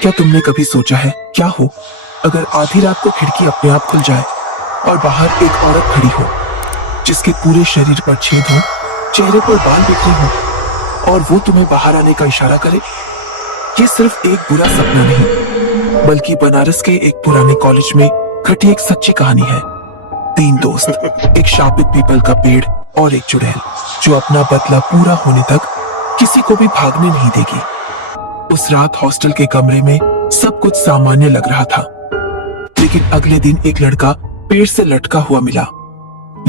क्या तुमने कभी सोचा है क्या हो अगर आधी रात को खिड़की अपने आप खुल जाए और बाहर एक औरत खड़ी हो जिसके पूरे शरीर पर छेद हो, चेहरे पर बाल बिखरे हो और वो तुम्हें बाहर आने का इशारा करे। ये सिर्फ एक बुरा सपना नहीं बल्कि बनारस के एक पुराने कॉलेज में घटी एक सच्ची कहानी है। 3 दोस्त, एक शापित पीपल का पेड़ और एक चुड़ैल जो अपना बदला पूरा होने तक किसी को भी भागने नहीं देगी। उस रात हॉस्टल के कमरे में सब कुछ सामान्य लग रहा था, लेकिन अगले दिन एक लड़का पेड़ से लटका हुआ मिला।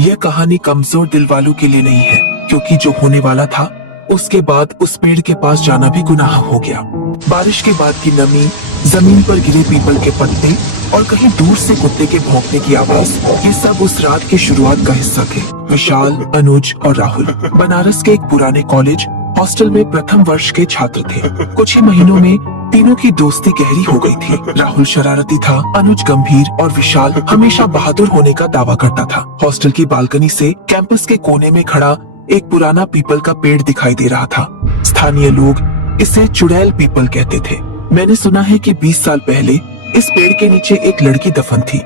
यह कहानी कमजोर दिल वालों के लिए नहीं है, क्योंकि जो होने वाला था उसके बाद उस पेड़ के पास जाना भी गुनाह हो गया। बारिश के बाद की नमी, जमीन पर गिरे पीपल के पत्ते और कहीं दूर से कुत्ते के भौंकने की आवाज, ये सब उस रात की शुरुआत का हिस्सा थे। विशाल, अनुज और राहुल बनारस के एक पुराने कॉलेज हॉस्टल में प्रथम वर्ष के छात्र थे। कुछ ही महीनों में तीनों की दोस्ती गहरी हो गई थी। राहुल शरारती था, अनुज गंभीर और विशाल हमेशा बहादुर होने का दावा करता था। हॉस्टल की बालकनी से कैंपस के कोने में खड़ा एक पुराना पीपल का पेड़ दिखाई दे रहा था। स्थानीय लोग इसे चुड़ैल पीपल कहते थे। मैंने सुना है कि 20 साल पहले इस पेड़ के नीचे एक लड़की दफन थी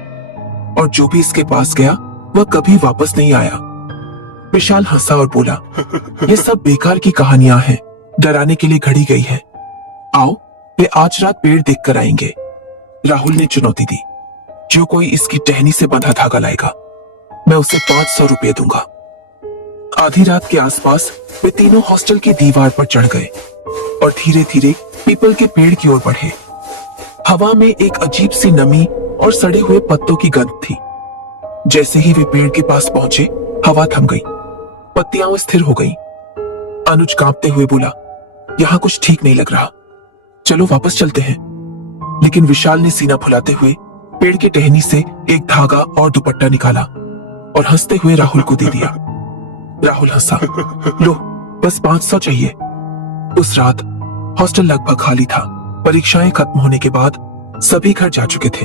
और जो भी इसके पास गया वह कभी वापस नहीं आया। विशाल हंसा और बोला, ये सब बेकार की कहानियां हैं, डराने के लिए घड़ी गई है। आओ वे आज रात पेड़ देख कर आएंगे। राहुल ने चुनौती दी, जो कोई इसकी टहनी से बंधा धागा लाएगा मैं उसे 500 रुपये दूंगा। आधी रात के आसपास वे तीनों हॉस्टल की दीवार पर चढ़ गए और धीरे धीरे पीपल के पेड़ की ओर बढ़े। हवा में एक अजीब सी नमी और सड़े हुए पत्तों की गंध थी। जैसे ही वे पेड़ के पास पहुंचे, हवा थम गई, पत्तियां स्थिर हो गईं। अनुज कांपते हुए बोला, यहाँ कुछ ठीक नहीं लग रहा, चलो वापस चलते हैं। लेकिन विशाल ने सीना फुलाते हुए पेड़ के टहनी से एक धागा और दुपट्टा निकाला और हंसते हुए राहुल को दे दिया। राहुल हंसा, लो बस 500 चाहिए। उस रात हॉस्टल लगभग खाली था। परीक्षाएं खत्म होने के बाद सभी घर जा चुके थे।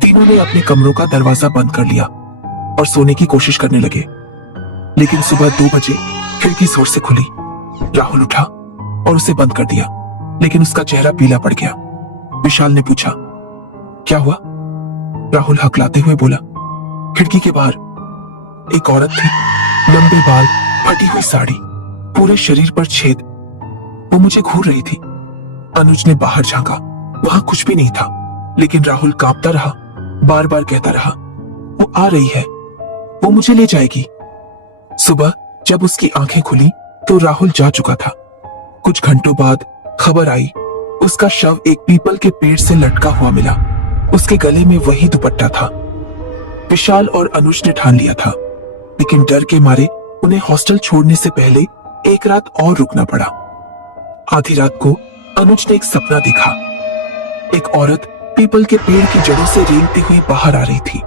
तीनों ने अपने कमरों का दरवाजा बंद कर लिया और सोने की कोशिश करने लगे। लेकिन सुबह 2 बजे खिड़की जोर से खुली। राहुल उठा और उसे बंद कर दिया, लेकिन उसका चेहरा पीला पड़ गया। विशाल ने पूछा, क्या हुआ? राहुल हकलाते हुए बोला, खिड़की के बाहर एक औरत थी, लंबे बाल, फटी हुई साड़ी, पूरे शरीर पर छेद। वो मुझे घूर रही थी। अनुज ने बाहर झांका, वहां कुछ भी नहीं था, लेकिन राहुल कांपता रहा, बार बार कहता रहा, वो आ रही है, वो मुझे ले जाएगी। सुबह जब उसकी आंखें खुली तो राहुल जा चुका था। कुछ घंटों बाद खबर आई, उसका शव एक पीपल के पेड़ से लटका हुआ मिला। उसके गले में वही दुपट्टा था। विशाल और अनुज ने ठान लिया था, लेकिन डर के मारे उन्हें हॉस्टल छोड़ने से पहले एक रात और रुकना पड़ा। आधी रात को अनुज ने एक सपना देखा। एक औरत पीपल के पेड़ की जड़ों से रेंगती हुई बाहर आ रही थी।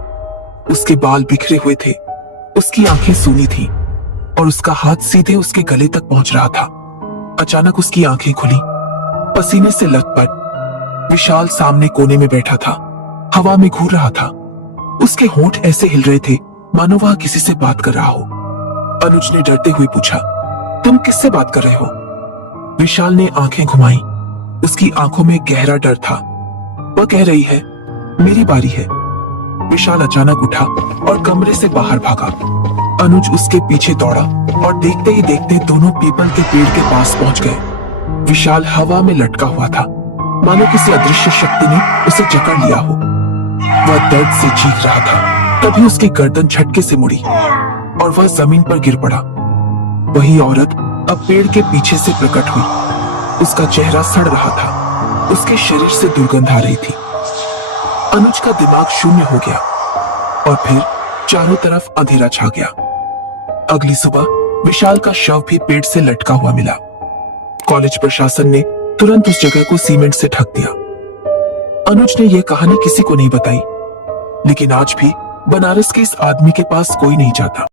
उसके बाल बिखरे हुए थे, उसकी आंखें सूनी थीं और उसका हाथ सीधे उसके गले तक पहुंच रहा था। अचानक उसकी आंखें खुली, पसीने से लथपथ। विशाल सामने कोने में बैठा था, हवा में घूर रहा था। उसके होंठ ऐसे हिल रहे थे मानो वह किसी से बात कर रहा हो। अनुज ने डरते हुए पूछा, तुम किससे बात कर रहे हो? विशाल ने आंखें घुमाई। उसकी आंखों में गहरा डर था। वह कह रही है, मेरी बारी है। विशाल अचानक उठा और कमरे से बाहर भागा। अनुज उसके पीछे दौड़ा और देखते ही देखते दोनों पीपल के पेड़ के पास पहुंच गए। विशाल हवा में लटका हुआ था, मानो किसी अदृश्य शक्ति ने उसे जकड़ लिया हो। वह दर्द से चीख रहा था। तभी उसकी गर्दन झटके से मुड़ी और वह जमीन पर गिर पड़ा। वही औरत अब पेड़ के पीछे से प्रकट हुई। उसका चेहरा सड़ रहा था, उसके शरीर से दुर्गंध आ रही थी। अनुज का दिमाग शून्य हो गया और फिर चारों तरफ अंधेरा छा गया। अगली सुबह विशाल का शव भी पेड़ से लटका हुआ मिला। कॉलेज प्रशासन ने तुरंत उस जगह को सीमेंट से ढक दिया। अनुज ने यह कहानी किसी को नहीं बताई, लेकिन आज भी बनारस के इस आदमी के पास कोई नहीं जाता।